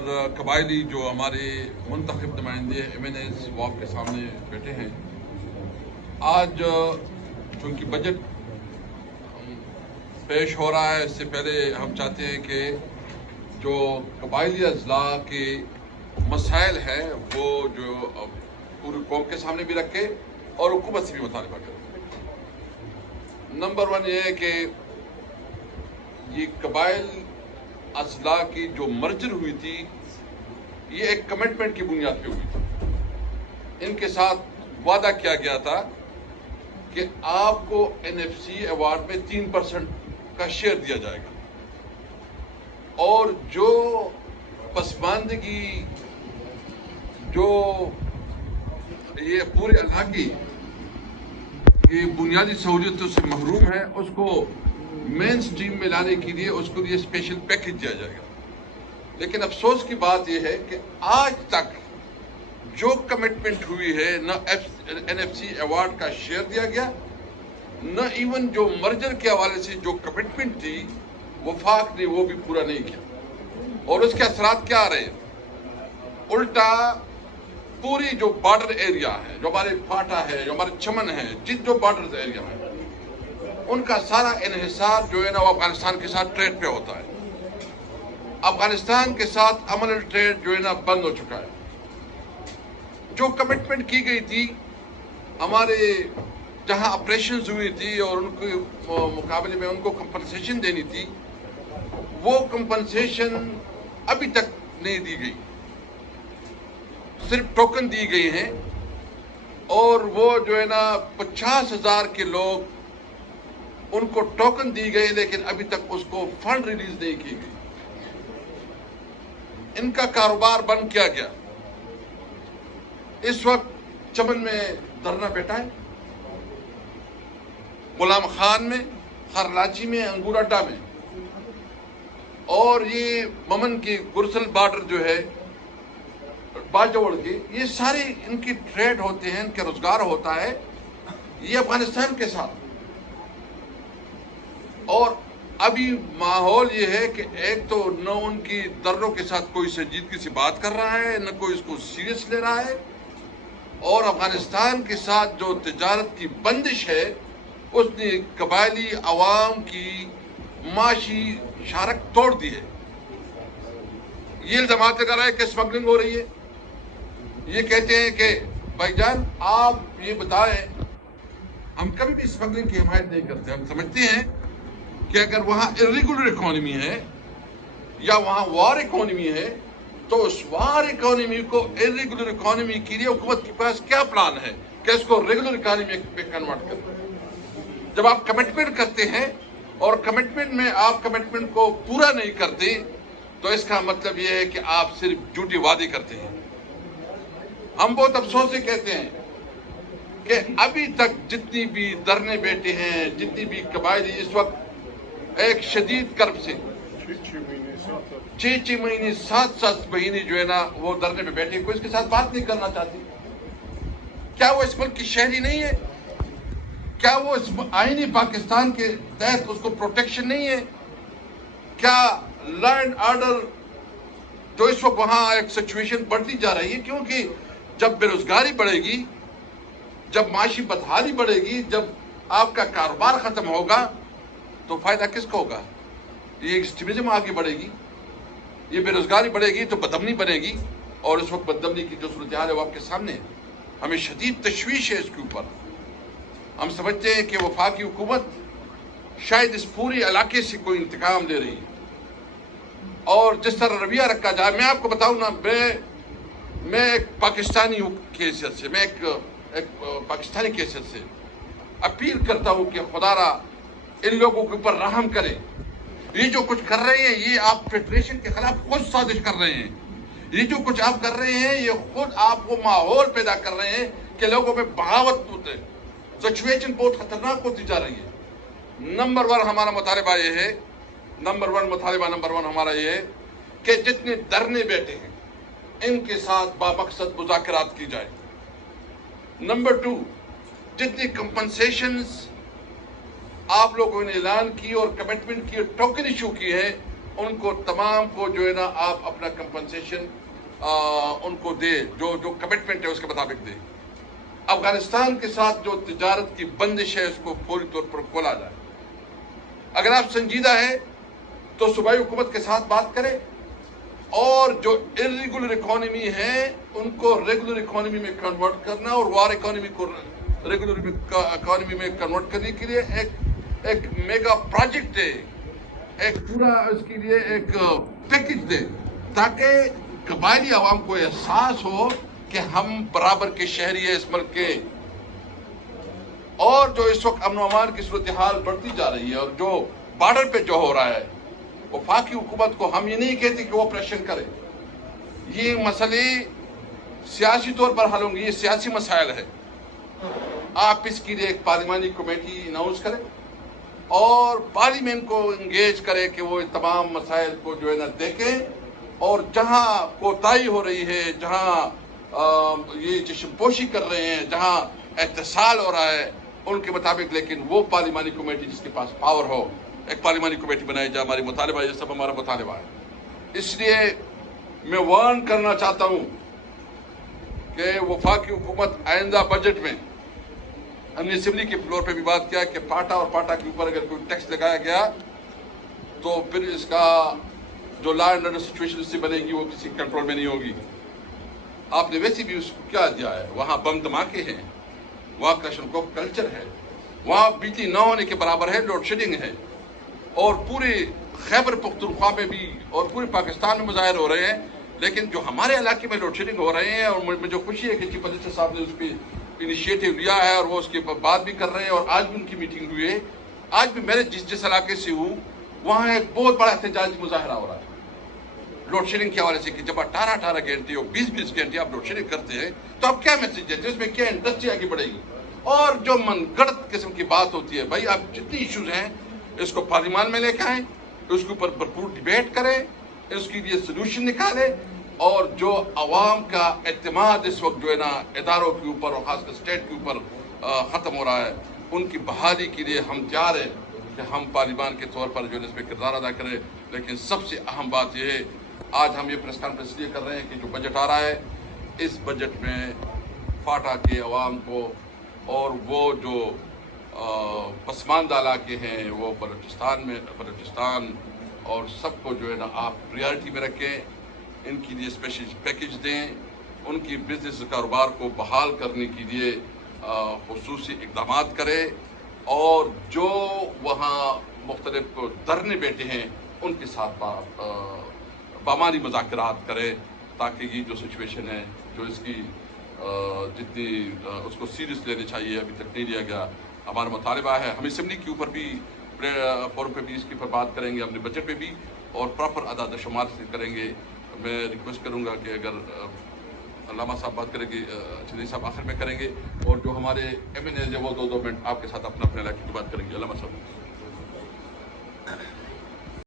اور قبائلی جو ہمارے منتخب نمائندے MNAs وہ آپ کے سامنے بیٹھے ہیں. آج چونکہ بجٹ پیش ہو رہا ہے، اس سے پہلے ہم چاہتے ہیں کہ جو قبائلی اضلاع کے مسائل ہیں وہ جو پوری قوم کے سامنے بھی رکھے اور حکومت سے بھی مطالبہ کرے. نمبر 1 یہ ہے کہ یہ قبائل اضلاع کی جو مرجر ہوئی تھی یہ ایک کمٹمنٹ کی بنیاد پہ ہوئی تھی. ان کے ساتھ وعدہ کیا گیا تھا کہ آپ کو NFC ایوارڈ میں 3% کا شیئر دیا جائے گا، اور جو پسماندگی جو یہ پورے علاقے کی بنیادی سہولیتوں سے محروم ہے اس کو مین سٹریم میں لانے کے لیے اس کو یہ اسپیشل پیکج دیا جائے گا. لیکن افسوس کی بات یہ ہے کہ آج تک جو کمٹمنٹ ہوئی ہے نہ NFC ایوارڈ کا شیئر دیا گیا، نہ ایون جو مرجر کے حوالے سے جو کمٹمنٹ تھی وفاق نے وہ بھی پورا نہیں کیا. اور اس کے اثرات کیا آ رہے ہیں؟ الٹا پوری جو بارڈر ایریا ہے، جو ہمارے پاٹا ہے، جو ہمارے چمن ہے، جو بارڈر ایریا ہے، ان کا سارا انحصار جو ہے نا وہ افغانستان کے ساتھ ٹریڈ پہ ہوتا ہے. افغانستان کے ساتھ عمل ٹریڈ جو ہے نا بند ہو چکا ہے. جو کمٹمنٹ کی گئی تھی ہمارے جہاں آپریشنز ہوئی تھی اور ان کے مقابلے میں ان کو کمپنسیشن دینی تھی، وہ کمپنسیشن ابھی تک نہیں دی گئی. صرف ٹوکن دی گئی ہیں، اور وہ جو ہے نا 50,000 کے لوگ ان کو ٹوکن دی گئی، لیکن ابھی تک اس کو فنڈ ریلیز نہیں کی گئی. ان کا کاروبار بند کیا گیا. اس وقت چمن میں دھرنا بیٹھا ہے، غلام خان میں، خرلاچی میں، انگور اڈا میں، اور یہ ممن کی گرسل بارڈر جو ہے باجوڑ کی، یہ سارے ان کی ٹریڈ ہوتے ہیں، ان کے روزگار ہوتا ہے یہ افغانستان کے ساتھ. اور ابھی ماحول یہ ہے کہ ایک تو نہ ان کی دروں کے ساتھ کوئی سنجیدگی سے بات کر رہا ہے، نہ کوئی اس کو سیریس لے رہا ہے، اور افغانستان کے ساتھ جو تجارت کی بندش ہے اس نے قبائلی عوام کی معاشی شارک توڑ دی ہے. یہ الزامات لگا رہا ہے کہ اسمگلنگ ہو رہی ہے. یہ کہتے ہیں کہ بھائی جان آپ یہ بتائیں، ہم کبھی بھی اسمگلنگ کی حمایت نہیں کرتے. ہم سمجھتے ہیں کہ اگر وہاں irregular اکانومی ہے یا وہاں وار اکانومی ہے تو اس وار اکانومی کو irregular اکانومی کے لیے حکومت کے پاس کیا پلان ہے کہ اس کو ریگولر اکانومی پہ کنورٹ کریں. جب آپ کمٹمنٹ کرتے ہیں اور کمٹمنٹ میں آپ کمٹمنٹ کو پورا نہیں کرتے تو اس کا مطلب یہ ہے کہ آپ صرف جھوٹی وعدے کرتے ہیں. ہم بہت افسوس سے کہتے ہیں کہ ابھی تک جتنی بھی دھرنے بیٹھے ہیں، جتنی بھی قبائلی اس وقت ایک شدید کرب سے 6 مہینے 7 مہینے جو ہے نا وہ دھرنے پہ بیٹھے، کوئی اس کے ساتھ بات نہیں کرنا چاہتی. کیا وہ اس ملک کی شہری نہیں ہے؟ کیا وہ اس آئینی پاکستان کے تحت اس کو پروٹیکشن نہیں ہے؟ کیا لا اینڈ آرڈر جو اس وقت وہاں ایک سچویشن بڑھتی جا رہی ہے، کیونکہ جب بے روزگاری بڑھے گی، جب معاشی بدحالی بڑھے گی، جب آپ کا کاروبار ختم ہوگا تو فائدہ کس کو ہوگا؟ یہ ایکسٹریمزم آگے بڑھے گی، یہ بے روزگاری بڑھے گی تو بدامنی بنے گی. اور اس وقت بدامنی کی جو صورتحال ہے وہ آپ کے سامنے ہے. ہمیں شدید تشویش ہے اس کے اوپر. ہم سمجھتے ہیں کہ وفاقی حکومت شاید اس پورے علاقے سے کوئی انتقام لے رہی ہے، اور جس طرح رویہ رکھا جائے. میں آپ کو بتاؤں نا، میں ایک پاکستانی کی حیثیت سے، میں ایک پاکستانی کی حیثیت سے اپیل کرتا ہوں کہ خدا را ان لوگوں کے اوپر رحم کرے. یہ جو کچھ کر رہے ہیں یہ آپ فیڈریشن کے خلاف خود سازش کر رہے ہیں. یہ جو کچھ آپ کر رہے ہیں یہ خود آپ کو ماحول پیدا کر رہے ہیں کہ لوگوں میں بغاوت ہوتے. سچویشن بہت خطرناک ہوتی جا رہی ہے. نمبر 1 ہمارا مطالبہ یہ ہے، نمبر 1 ہمارا یہ ہے کہ جتنے دھرنے بیٹھے ہیں ان کے ساتھ بامقصد مذاکرات کی جائے. نمبر 2 جتنی کمپنسیشنز آپ لوگوں نے اعلان کی اور کمٹمنٹ کی اور ٹوکن ایشو کی ہے ان کو تمام کو جو ہے نا آپ اپنا کمپنسیشن ان کو دے، جو کمٹمنٹ ہے اس کے مطابق دے۔ افغانستان کے ساتھ جو تجارت کی بندش ہے اس کو فوری طور پر کھولا جائے۔ اگر آپ سنجیدہ ہیں تو صوبائی حکومت کے ساتھ بات کریں، اور جو ارریگولر اکانومی ہے ان کو ریگولر اکانومی میں کنورٹ کرنا، اور وار اکانومی کو ریگولر اکانومی میں کنورٹ کرنے کے لیے ایک میگا پروجیکٹ دے، ایک پورا اس کے لیے ایک پیکج دے، تاکہ قبائلی عوام کو احساس ہو کہ ہم برابر کے شہری ہیں اس ملک کے۔ اور جو اس وقت امن و امان کی صورتحال بڑھتی جا رہی ہے، اور جو بارڈر پہ جو ہو رہا ہے، وفاقی حکومت کو ہم یہ نہیں کہتے کہ وہ آپریشن کرے، یہ مسئلے سیاسی طور پر حل ہوں گے، یہ سیاسی مسائل ہے۔ آپ اس کے لیے ایک پارلیمانی کمیٹی اناؤنس کریں اور پارلیمنٹ کو انگیج کرے کہ وہ تمام مسائل کو جو ہے نا دیکھیں، اور جہاں کوتاہی ہو رہی ہے، جہاں یہ چشم پوشی کر رہے ہیں، جہاں اتصال ہو رہا ہے، ان کے مطابق لیکن وہ پارلیمانی کمیٹی جس کے پاس پاور ہو، ایک پارلیمانی کمیٹی بنائی جائے۔ ہماری مطالبہ، یہ سب ہمارا مطالبہ ہے۔ اس لیے میں وارن کرنا چاہتا ہوں کہ وفاقی حکومت آئندہ بجٹ میں، ہم نے اسمبلی کے فلور پہ بھی بات کیا کہ پاٹا اور پاٹا کے اوپر اگر کوئی ٹیکس لگایا گیا تو پھر اس کا جو لا اینڈ آرڈر سچویشن اس سے بنے گی وہ کسی کنٹرول میں نہیں ہوگی۔ آپ نے ویسے بھی اس کو کیا دیا ہے، وہاں بم دھماکے ہیں، وہاں کلاشنکوف کلچر ہے، وہاں بجلی نہ ہونے کے برابر ہے، لوڈ شیڈنگ ہے، اور پورے خیبر پختونخوا میں بھی اور پورے پاکستان میں مظاہر ہو رہے ہیں۔ لیکن جو ہمارے علاقے میں لوڈ شیڈنگ ہو رہے ہیں، اور مجھے خوشی ہے کہ چیف منسٹر صاحب نے اس پہ انیشیٹو لیا ہے اور وہ اس کے بات بھی کر رہے ہیں، اور آج بھی ان کی میٹنگ ہوئی ہے۔ آج بھی میں جس علاقے سے ہوں وہاں ایک بہت بڑا احتجاجی مظاہرہ ہو رہا ہے لوڈ شیڈنگ کے حوالے سے، کہ جب 18 گھنٹے اور 20 گھنٹے آپ لوڈ شیڈنگ کرتے ہیں تو آپ کیا میسج دیتے ہیں، اس میں کیا انڈسٹری آگے بڑھے گی؟ اور جو من گڑت قسم کی بات ہوتی ہے، بھائی آپ جتنی ایشوز ہیں اس کو پارلیمان میں لے کے آئیں، اس کے اوپر بھرپور ڈیبیٹ کریں، اس کے لیے سلوشن نکالیں، اور جو عوام کا اعتماد اس وقت جو ہے نا اداروں کے اوپر اور خاص کر اسٹیٹ کے اوپر ختم ہو رہا ہے، ان کی بحالی کے لیے ہم تیار ہیں کہ ہم پارلیمان کے طور پر جو ہے اس میں کردار ادا کریں۔ لیکن سب سے اہم بات یہ ہے، آج ہم یہ پریس کانفرنس لیے کر رہے ہیں کہ جو بجٹ آ رہا ہے، اس بجٹ میں فاٹا کے عوام کو اور وہ جو پسماندہ علاقے ہیں، وہ بلوچستان اور سب کو جو ہے نا آپ پریارٹی میں رکھیں، ان کے لیے اسپیشل پیکج دیں، ان کی بزنس کاروبار کو بحال کرنے کے لیے خصوصی اقدامات کریں، اور جو وہاں مختلف دھرنے بیٹھے ہیں ان کے ساتھ بامانی مذاکرات کریں، تاکہ یہ جو سچویشن ہے، جو اس کی جتنی اس کو سیریس لینے چاہیے ابھی تک نہیں لیا گیا، ہمارا مطالبہ ہے۔ ہم اسمبلی کے اوپر بھی فورم پہ بھی اس کے اوپر بات کریں گے، اپنے بجٹ پہ بھی، اور پراپر اعداد و شمار سے کریں گے۔ میں ریکویسٹ کروں گا کہ اگر علامہ صاحب بات کریں گے، چودھری صاحب آخر میں کریں گے، اور جو ہمارے ایم این اے ہیں وہ 2 منٹ آپ کے ساتھ اپنے علاقے کی بات کریں گے۔ علامہ صاحب۔